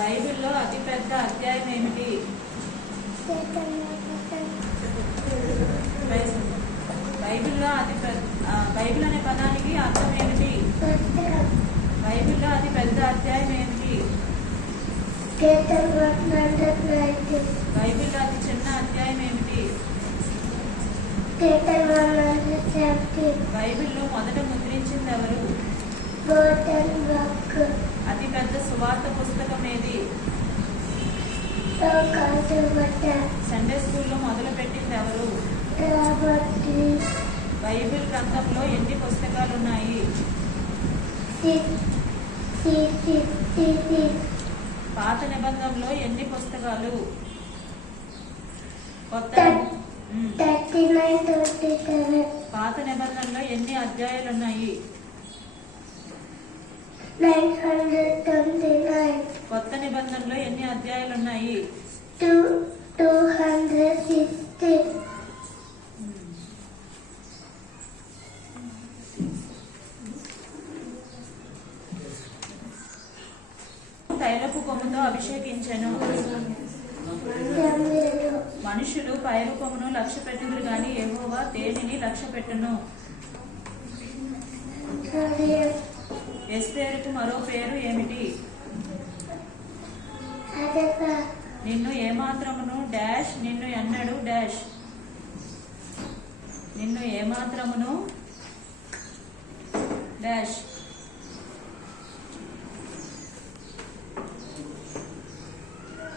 బైబిల్లో అతిపెద్ద అధ్యాయం ఏమిటి? బైబిల్ అనే పదానికి అర్థం ఏమిటి? బైబిల్లో అతి పెద్ద అధ్యాయం ఏమిటి? బైబిల్లో అతి చిన్న అధ్యాయం ఏమిటి? బైబిల్లో మొదట ముద్రించింది ఎవరు? అతి పెద్ద సువార్త పుస్తకం ఏది? సండే స్కూల్లో మొదలు పెట్టింది ఎవరు? బైబిల్ గ్రంథంలో ఎన్ని పుస్తకాలు ఉన్నాయి? పాత నిబంధనలో ఎన్ని పుస్తకాలు? పాత నిబంధనలో ఎన్ని అధ్యాయాలు ఉన్నాయి? 929. కొత్త నిబంధనలో ఎన్ని అధ్యాయాలు ఉన్నాయి? 260. తైలపు కొమ్ముతో అభిషేకించెను. మనుషులు పైరు కొమ్మును లక్ష్య పెట్టుదురు గాని యెహోవా దేనిని లక్ష్య పెట్టును? ఎస్తేరుకు మరో పేరు ఏమిటి? నిన్ను ఏమాత్రమును డాష్ నిన్ను ఎన్నడు డాష్ నిన్ను ఏమాత్రమును డాష్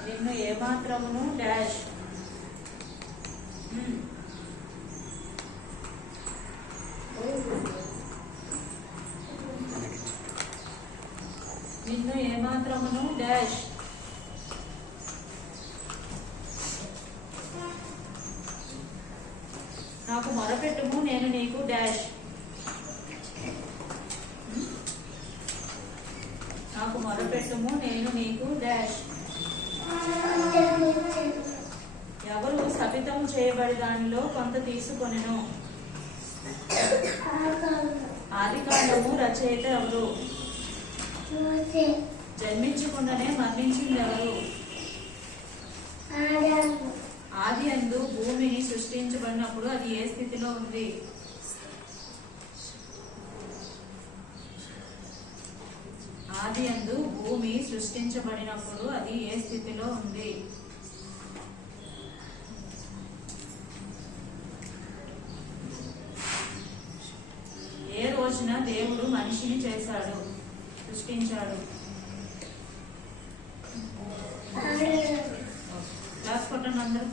నిన్ను ఏమాత్రమును డాష్ నిన్ను ఏమాత్రమును డాష్ నాకు మొరపెట్టుము నేను నీకు డాష్ నాకు మొరపెట్టుము నేను నీకు డాష్ ఎవరు శపితం చేయబడి దానిలో కొంత తీసుకొనెను? ఆదికాండము రచయిత ఎవరు? జన్మించకుండానే మరణించింది ఎవరు? ఆది యందు భూమిని సృష్టించబడినప్పుడు అది ఏ స్థితిలో ఉంది? ఆది యందు భూమి సృష్టించబడినప్పుడు అది ఏ స్థితిలో ఉంది? ఏ రోజున దేవుడు మనిషిని చేశాడు, సృష్టించాడు? క్లాస్ కొట్టండి అందరూ.